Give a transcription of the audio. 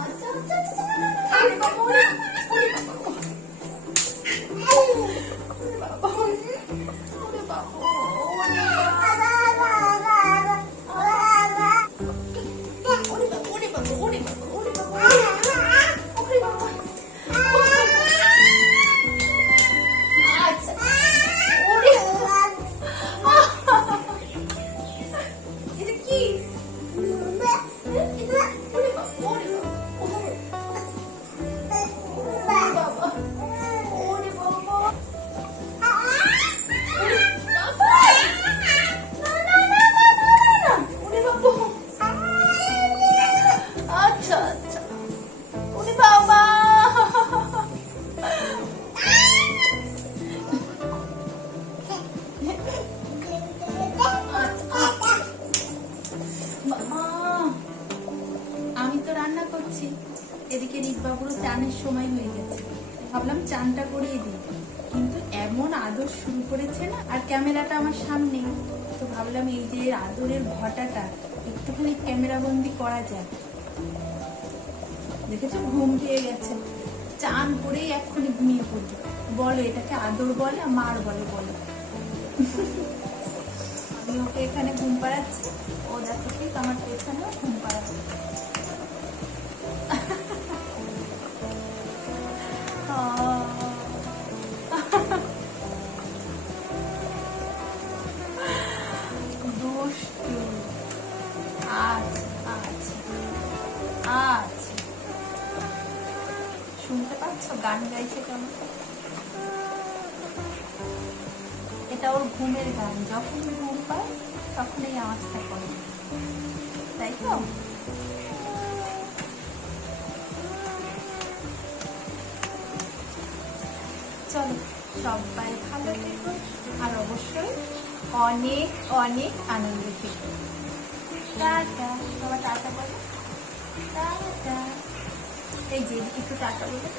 আচ্ছা আচ্ছা আচ্ছা, আরে বাবা, ওরে বাবা, ওরে বাবা, ওরে বাবা, এদিকে রিকবাবুরও চানের সময় হয়ে গেছে, ভাবলাম চানটা করিয়ে দিই, কিন্তু এমন আদর শুরু করেছে না, আর ক্যামেরাটা আমার সামনে, তো ভাবলাম এই যে আদরের ঘটাটা একটুখানি ক্যামেরা বন্দি করা যায়। দেখেছো ঘুম পেয়ে গেছে, চান করেই এক্ষুনি ঘুমিয়ে পড়বে। বলো এটাকে আদর বলে আর মার বলে? বলো। আমি ওকে এখানে ঘুম পাড়াচ্ছি, ও দেখো ঠিক আমার পেছনেও ঘুম পাড়াচ্ছে। শুনতে পাচ্ছ গান গাইছে কেমন? এটা ওর ঘুমের গান, যখন ঘুম পায় তখন এই আওয়াজটা করে, তাই তো? চলো সবাই ভালো থেকো, আর অবশ্যই অনেক অনেক আনন্দ থেকো। টাটা, সবাই টাটা বলো, টাটা। এই যে একটু টাটা বলে।